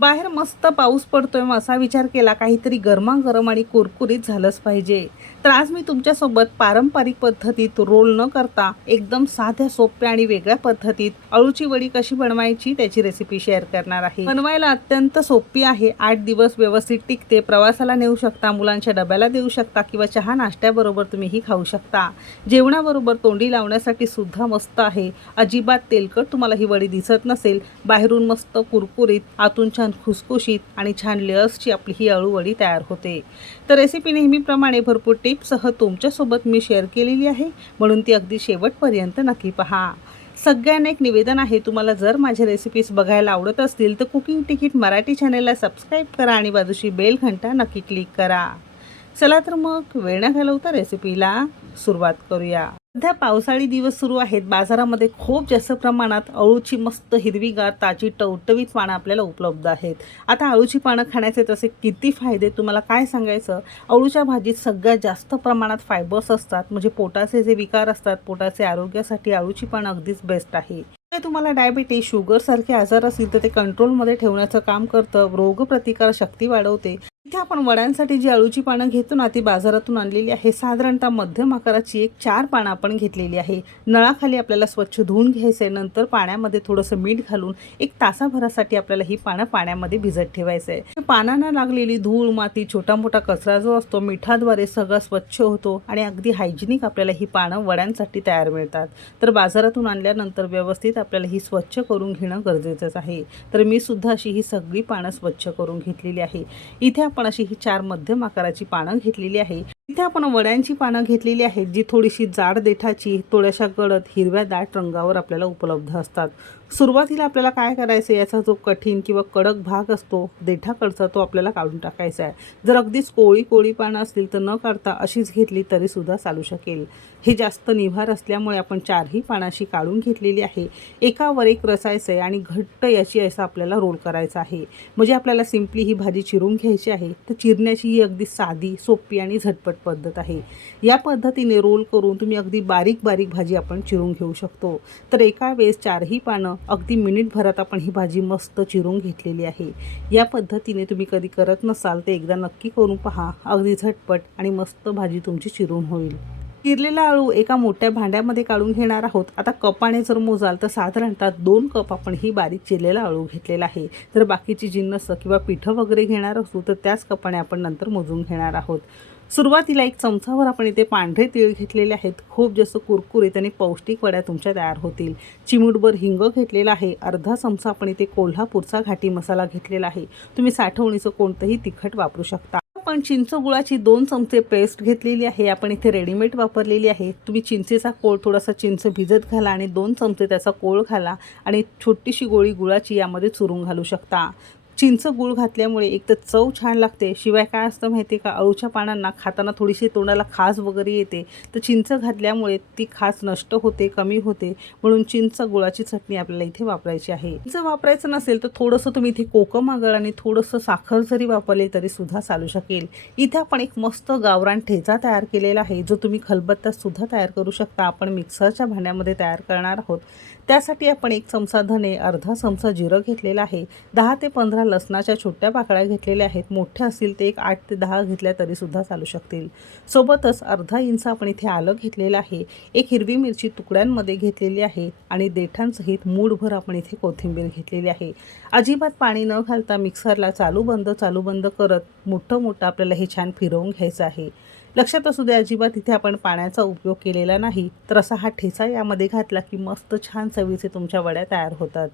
बाहेर मस्त पाऊस पडतोय मग असा विचार केला काहीतरी गरमागरम आणि कुरकुरीत झालंच पाहिजे. तर आज मी तुमच्यासोबत पारंपरिक पद्धतीत रोल न करता एकदम साध्या सोप्या आणि वेगळ्या पद्धतीत अळूची वडी कशी बनवायची त्याची रेसिपी शेअर करणार आहे. बनवायला अत्यंत सोपी आहे. आठ दिवस व्यवस्थित टिकते. प्रवासाला नेऊ शकता मुलांच्या डब्याला देऊ शकता किंवा चहा नाश्त्याबरोबर तुम्ही ही खाऊ शकता. जेवणाबरोबर तोंडी लावण्यासाठी सुद्धा मस्त आहे. अजिबात तेलकट तुम्हाला ही वडी दिसत नसेल. बाहेरून मस्त कुरकुरीत आतून छान खुसखुशीत आणि छान लेअर्सची आपली ही अळूवडी तयार होते. तर रेसिपी नेहमीप्रमाणे भरपूर टिप्ससह तुमच्यासोबत मी शेअर केलेली आहे. म्हणून ती अगदी शेवटपर्यंत नक्की पहा. सगळ्यांना एक निवेदन आहे तुम्हाला जर माझ्या रेसिपीज बघायला आवडत असतील तर कुकिंग तिकीट मराठी चॅनेलला सबस्क्राईब करा आणि बाजूशी बेल घंटा नक्की क्लिक करा. चला तर मग वेळ न घालवता रेसिपीला सुरुवात करूया. सध्या पावसाळी दिवस सुरू आहेत. बाजारामध्ये खूप जास्त प्रमाणात अळूची मस्त हिरवीगार ताजी टवटवीत पानं आपल्याला उपलब्ध आहेत. आता अळूची पानं खाण्याचे तसे किती फायदे तुम्हाला काय सांगायचं? अळूच्या भाजीत सगळ्यात जास्त प्रमाणात फायबर्स असतात. म्हणजे पोटाचे जे विकार असतात पोटाचे आरोग्यासाठी अळूची पानं अगदीच बेस्ट आहे. तुम्हाला डायबिटीस शुगर सारखे आजार असतील तर ते कंट्रोलमध्ये ठेवण्याचं काम करतं. रोगप्रतिकार शक्ती वाढवते. इथे आपण वड्यांसाठी जी अळूची पानं घेतो ना ती बाजारातून आणलेली आहे. साधारणतः मध्यम आकाराची एक चार पानं आपण घेतलेली आहे. नळाखाली आपल्याला स्वच्छ धुवून घ्यायचं आहे नंतर पाण्यामध्ये थोडंसं मीठ घालून एक तासाभरासाठी आपल्याला ही पानं पाण्यामध्ये भिजत ठेवायचं आहे पानांना लागलेली धूळ माती छोटा मोठा कचरा जो असतो मिठाद्वारे सगळा स्वच्छ होतो आणि अगदी हायजिनिक आपल्याला ही पानं वड्यांसाठी तयार मिळतात. तर बाजारातून आणल्यानंतर व्यवस्थित आपल्याला ही स्वच्छ करून घेणं गरजेचंच आहे. तर मी सुद्धा अशी ही सगळी पानं स्वच्छ करून घेतलेली आहे. इथे पण अशी ही चार मध्यम आकाराची पानं घेतलेली आहे. इथे आपण वड्यांची पानं घेतलेली आहेत जी थोडीशी जाड देठाची थोड्याशा गडद हिरव्या दाट रंगावर आपल्याला उपलब्ध असतात. सुरुवातीला आपल्याला काय करायचं आहे याचा जो कठीण किंवा कडक भाग असतो देठाकडचा तो आपल्याला काढून टाकायचा आहे. जर अगदीच कोळी कोळी पानं असतील तर न काढता अशीच घेतली तरीसुद्धा चालू शकेल. हे जास्त निभार असल्यामुळे आपण चारही पानाशी काढून घेतलेली आहे. एकावर एक रसायचं आहे आणि घट्ट याची असं आपल्याला रोल करायचा आहे. म्हणजे आपल्याला सिम्पली ही भाजी चिरून घ्यायची आहे तर चिरण्याची ही अगदी साधी सोपी आणि झटपट पद्धत आहे. या पद्धतीने रोल करून तुम्ही अगदी बारीक बारीक भाजी आपण चिरून घेऊ शकतो. तर एका वेळेस चारही पानं अगदी मिनिटभरात आपण ही भाजी मस्त चिरून घेतलेली आहे. या पद्धतीने तुम्ही कधी करत नसाल तर एकदा नक्की करून पहा. अगदी झटपट आणि मस्त भाजी तुमची चिरून होईल. चिरलेला आळू एका मोठ्या भांड्यामध्ये काढून घेणार आहोत. आता कपाने जर मोजाल तर साधारणतः दोन कप आपण ही बारीक चिरलेला आळू घेतलेला आहे. तर बाकीची जिन्नस किंवा पिठं वगैरे घेणार असू तर त्याच कपाने आपण नंतर मोजून घेणार आहोत. सुरुवातीला एक चमचावर आपण इथे पांढरे तीळ घेतलेले आहेत. खूप जास्त कुरकुरीत आणि पौष्टिक वड्या तुमच्या तयार होतील. चिमूटभर हिंग घेतलेला आहे. अर्धा चमचा आपण इथे कोल्हापूरचा घाटी मसाला घेतलेला आहे. तुम्ही साठवणीचं कोणतंही तिखट वापरू शकता. आपण चिंच गुळाची दोन चमचे पेस्ट घेतलेली आहे. आपण इथे रेडीमेड वापरलेली आहे. तुम्ही चिंचेचा कोळ थोडासा चिंच भिजत घाला आणि दोन चमचे त्याचा कोळ घाला आणि छोटीशी गोळी गुळाची यामध्ये चुरून घालू शकता. चिंच गूळ घातल्यामुळे एक तर चव छान लागते. शिवाय काय असतं माहिती आहे का? अळूच्या पानांना खाताना थोडीशी तोंडाला खास वगैरे येते. तर चिंच घातल्यामुळे ती खास नष्ट होते कमी होते. म्हणून चिंच गुळाची चटणी आपल्याला इथे वापरायची आहे. जर वापरायचं नसेल तर थोडंसं तुम्ही इथे कोकम आगळ आणि थोडंसं साखर जरी वापरले तरी सुद्धा चालू शकेल. इथे आपण एक मस्त गावरान ठेचा तयार केलेला आहे. जो तुम्ही खलबत्ता सुद्धा तयार करू शकता. आपण मिक्सरच्या भांड्यामध्ये तयार करणार आहोत. त्यासाठी आपण एक चमचा धने अर्धा चमचा जिरं घेतलेला आहे. दहा ते पंधरा लसणाच्या छोट्या पाकळ्या घेतलेल्या आहेत. मोठ्या असतील ते एक आठ ते दहा घेतल्या तरीसुद्धा चालू शकतील. सोबतच अर्धा इंच आपण इथे आलं घेतलेलं आहे. एक हिरवी मिरची तुकड्यांमध्ये घेतलेली आहे आणि देठांसहित मूडभर आपण इथे कोथिंबीर घेतलेली आहे. अजिबात पाणी न घालता मिक्सरला चालू बंद चालू बंद करत मोठं मोठं आपल्याला हे छान फिरवून घ्यायचं आहे. लक्षात असू दे अजिबात इथे आपण पाण्याचा उपयोग केलेला नाही. तर असा हा ठेचा यामध्ये घातला की मस्त छान चवीचे तुमच्या वड्या तयार होतात.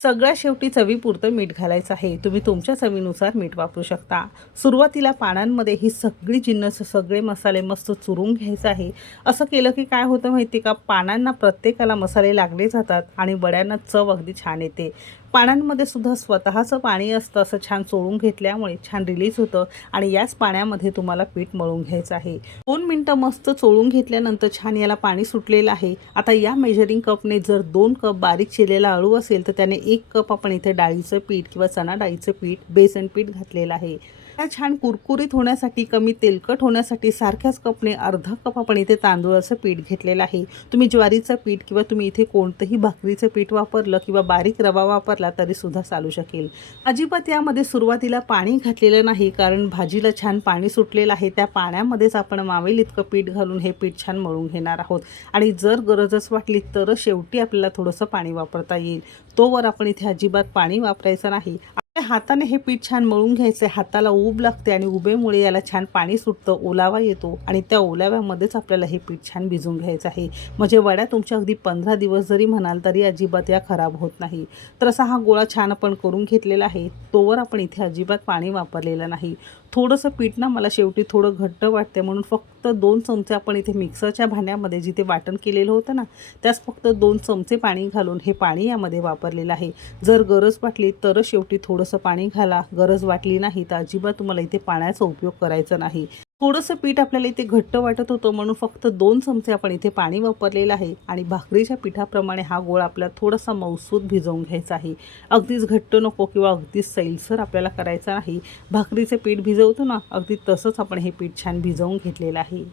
सगळ्या शेवटी चवीपुरतं मीठ घालायचं आहे. तुम्ही तुमच्या चवीनुसार मीठ वापरू शकता. सुरुवातीला पानांमध्ये ही सगळी जिन्नस सगळे मसाले मस्त चुरून घ्यायचं आहे. असं केलं की काय होतं माहिती का? पानांना प्रत्येकाला मसाले लागले जातात आणि वड्यांना चव अगदी छान येते. पानांमध्ये सुद्धा स्वतःचं पाणी असतं असं छान चोळून घेतल्यामुळे छान रिलीज होतं आणि याच पाण्यामध्ये तुम्हाला पीठ मळून घ्यायचं आहे. दोन मिनटं मस्त चोळून घेतल्यानंतर छान याला पाणी सुटलेलं आहे. आता या मेजरिंग कपने जर दोन कप बारीक चिरलेला अळू असेल तर त्याने एक कप आपण इथे डाळीचं पीठ किंवा चणा डाळीचं पीठ बेसन पीठ घातलेलं आहे. छान कुरकुरीत होण्यासाठी कमी तेलकट होण्यासाठी सारख्याच कपने अर्धा कप आपण इथे तांदूळाचं पीठ घेतलेलं आहे. तुम्ही ज्वारीचं पीठ किंवा तुम्ही इथे कोणतंही भाकरीचं पीठ वापरलं किंवा बारीक रवा वापरला तरीसुद्धा चालू शकेल. अजिबात यामध्ये सुरुवातीला पाणी घातलेलं नाही कारण भाजीला छान पाणी सुटलेलं आहे. त्या पाण्यामध्येच आपण मावेल इतकं पीठ घालून हे पीठ छान मळून घेणार आहोत. आणि जर गरजच वाटली तर शेवटी आपल्याला थोडंसं पाणी वापरता येईल. तोवर आपण इथे अजिबात पाणी वापरायचं नाही. हाताने हे पीठ छान मळून घ्यायचं हाताला ऊब लागते आणि उबेमुळे याला छान पाणी सुटतं ओलावा येतो आणि त्या ओलाव्यामध्येच आपल्याला हे पीठ छान भिजून घ्यायचं आहे. म्हणजे वड्या तुमच्या अगदी पंधरा दिवस जरी म्हणाल तरी अजिबात या खराब होत नाही. तर असा हा गोळा छान आपण करून घेतलेला आहे. तोवर आपण इथे अजिबात पाणी वापरलेलं नाही. थोडंसं पीठ ना मला शेवटी थोडं घट्ट वाटते म्हणून फक्त दोन चमचे आपण इथे मिक्सरच्या भांड्यामध्ये जिथे वाटण केलेलं होतं ना त्यास फक्त दोन चमचे पाणी घालून हे पाणी यामध्ये वापरलेलं आहे. जर गरज वाटली तरच शेवटी थोडंसं पाणी घाला. गरज वाटली नाही तर अजिबात तुम्हाला इथे पाण्याचा उपयोग करायचा नाही. थोडंसं पीठ आपल्याला इथे घट्ट वाटत होतं म्हणून फक्त दोन चमचे आपण इथे पाणी वापरलेलं आहे आणि भाकरीच्या पिठाप्रमाणे हा गोळ आपल्याला थोडासा मौसूद भिजवून घ्यायचा आहे. अगदीच घट्ट नको किंवा अगदीच सैलसर आपल्याला करायचा नाही. भाकरीचे पीठ भिजवतो ना अगदी तसंच आपण हे पीठ छान भिजवून घेतलेलं आहे.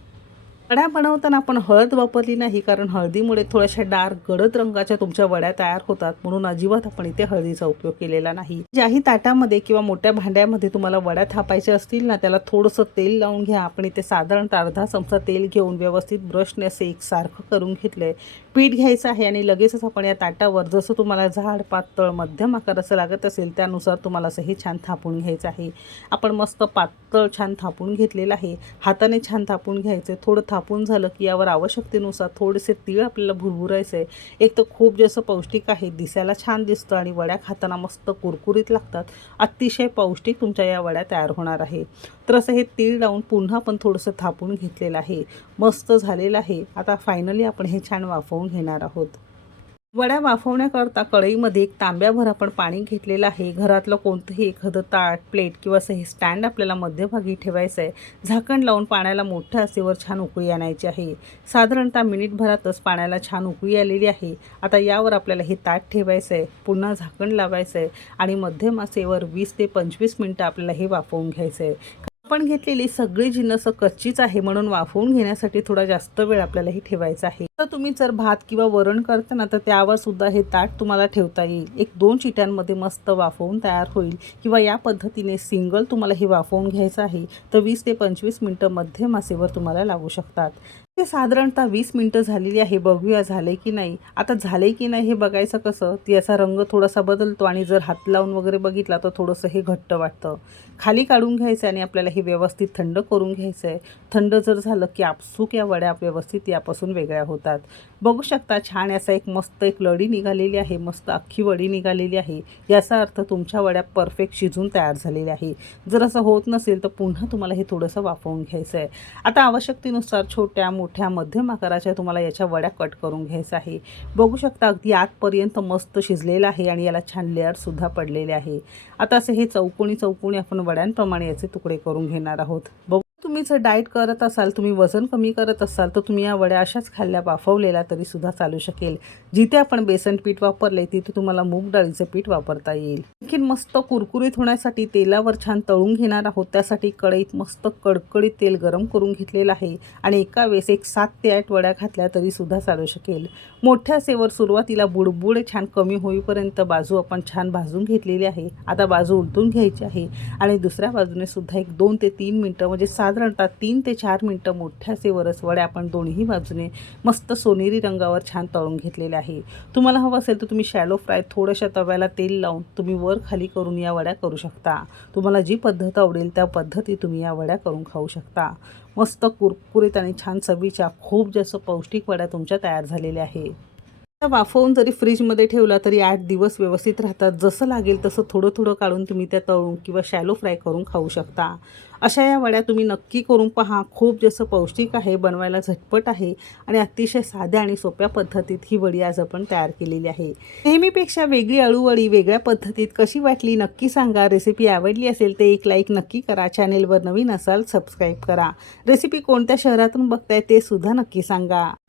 वड्या बनवताना आपण हळद वापरली नाही कारण हळदीमुळे थोड्याशा डार्क गडद रंगाच्या तुमच्या वड्या तयार होतात. म्हणून अजिबात आपण इथे हळदीचा उपयोग केलेला नाही. ज्याही ताटामध्ये किंवा मोठ्या भांड्यामध्ये तुम्हाला वड्या थापायच्या असतील ना त्याला थोडंसं तेल लावून घ्या. आपण इथे साधारणतः अर्धा चमचा तेल घेऊन व्यवस्थित ब्रशने असे एकसारखं करून घेतलंय. पीठ घ्यायचं आहे आणि लगेचच आपण या ताटावर जसं तुम्हाला झाड पातळ मध्यम आकार असं लागत असेल त्यानुसार तुम्हाला असं हे छान थापून घ्यायचं आहे. आपण मस्त पातळ छान थापून घेतलेलं आहे. हाताने छान थापून घ्यायचं आहे. थोडं थापून झालं की यावर आवश्यकतेनुसार थोडेसे तीळ आपल्याला भुरभुरायचं आहे एक तर खूप जास्त पौष्टिक आहे. दिसायला छान दिसतं आणि वड्या खाताना मस्त कुरकुरीत लागतात. अतिशय पौष्टिक तुमच्या या वड्या तयार होणार आहे. तर असं हे तीळ लावून पुन्हा पण थोडंसं थापून घेतलेलं आहे. मस्त झालेलं आहे. आता फायनली आपण हे छान वाफवून घेणार आहोत. वड्या वाफवण्याकरता कढईमध्ये एक तांब्याभर आपण पाणी घेतलेलं आहे. घरातलं कोणतंही एखादं ताट प्लेट किंवा असं हे स्टँड आपल्याला मध्यभागी ठेवायचं आहे. झाकण लावून पाण्याला मोठ्या आसेवर छान उकळी आणायची आहे. साधारणतः मिनिटभरातच पाण्याला छान उकळी आलेली आहे. आता यावर आपल्याला हे ताट ठेवायचं आहे. पुन्हा झाकण लावायचं आहे. आणि मध्यम आसेवर वीस ते पंचवीस मिनटं आपल्याला हे वाफवून घ्यायचं आहे. आपण घेतलेली सगळी जिन्नस कच्चीच आहे म्हणून वाफवून घेण्यासाठी थोडा जास्त वेळ आपल्याला हे ठेवायचा आहे. तर तुम्ही जर भात किंवा वरण करता ना तर त्यावर सुद्धा हे ताट तुम्हाला ठेवता येईल. एक दोन चिट्यांमध्ये मस्त वाफवून तयार होईल. किंवा या पद्धतीने सिंगल तुम्हाला हे वाफवून घ्यायचं आहे तर वीस ते पंचवीस मिनटं मध्यम आसेवर तुम्हाला लागू शकतात. ते साधारणतः वीस मिनटं झालेली आहे बघूया झाले की नाही. आता झाले की नाही हे बघायचं कसं? ती याचा रंग थोडासा बदलतो आणि जर हात लावून वगैरे बघितला तर थोडंसं हे घट्ट वाटतं. खाली काढून घ्यायचं आणि आपल्याला हे व्यवस्थित थंड करून घ्यायचं आहे थंड जर झालं की आपसूक या वड्या व्यवस्थित यापासून वेगळ्या होतात. बघू शकता छान असा एक मस्त एक लढी निघालेली आहे मस्त अख्खी वडी निघालेली आहे. याचा अर्थ तुमच्या वड्या परफेक्ट शिजून तयार झालेल्या आहे. जर असं होत नसेल तर पुन्हा तुम्हाला हे थोडंसं वाफवून घ्यायचं आहे आता आवश्यकतेनुसार छोट्या मोठ्या मध्यम आकाराच्या तुम्हाला याच्या वड्या कट करून घ्यायचं आहे. बघू शकता अगदी आतपर्यंत मस्त शिजलेलं आहे आणि याला छान लेअरसुद्धा पडलेले आहे. आता असे हे चौकोनी चौकोनी आपण वड्यांप्रमाणे याचे तुकडे करून घेणार आहोत. बघू तुम्ही जर डाएट करत असाल तुम्ही वजन कमी करत असाल तर तुम्ही या वड्या अशाच खाल्ल्या वाफवलेल्या तरी सुद्धा चालू शकेल. जिथे आपण बेसन पीठ वापरले तिथे तुम्हाला मूग डाळीचं पीठ वापरता येईल. आणखीन मस्त कुरकुरीत होण्यासाठी तेलावर छान तळून घेणार आहोत. त्यासाठी कढईत मस्त कडकडीत तेल गरम करून घेतलेलं आहे आणि एका वेळेस एक सात ते आठ वड्या घातल्या तरी सुद्धा चालू शकेल. मोठ्या सेवर सुरुवातीला बुडबुडे छान कमी होईपर्यंत बाजू आपण छान भाजून घेतलेली आहे. आता बाजू उलटून घ्यायची आहे आणि दुसऱ्या बाजूने सुद्धा एक दोन ते तीन मिनटं म्हणजे साधारण साधारणतः तीन ते चार मिनटं मोठ्या सेवरस वड्या आपण दोन्ही बाजूने मस्त सोनेरी रंगावर छान तळून घेतलेले आहे. तुम्हाला हवं असेल तर तुम्ही शॅलो फ्राय थोड्याशा तव्याला तेल लावून तुम्ही वर खाली करून या वड्या करू शकता. तुम्हाला जी पद्धत आवडेल त्या पद्धती तुम्ही या वड्या करून खाऊ शकता. मस्त कुरकुरीत आणि छान चवीच्या खूप जास्त पौष्टिक वड्या तुमच्या तयार झालेल्या आहे वाफवून जरी फ्रीजमध्ये ठेवला तरी आठ दिवस व्यवस्थित राहतात. जसं लागेल तसं थोडं थोडं काढून तुम्ही त्या तळून किंवा शॅलो फ्राय करून खाऊ शकता. अशा या वड्या तुम्ही नक्की करून पहा. खूप जसं पौष्टिक आहे बनवायला झटपट आहे आणि अतिशय साध्या आणि सोप्या पद्धतीत ही वडी आज आपण तयार केलेली आहे. नेहमीपेक्षा वेगळी अळूवडी वेगळ्या पद्धतीत कशी वाटली नक्की सांगा. रेसिपी आवडली असेल तर एक लाईक नक्की करा. चॅनेलवर नवीन असाल सबस्क्राईब करा. रेसिपी कोणत्या शहरातून बघताय ते सुद्धा नक्की सांगा.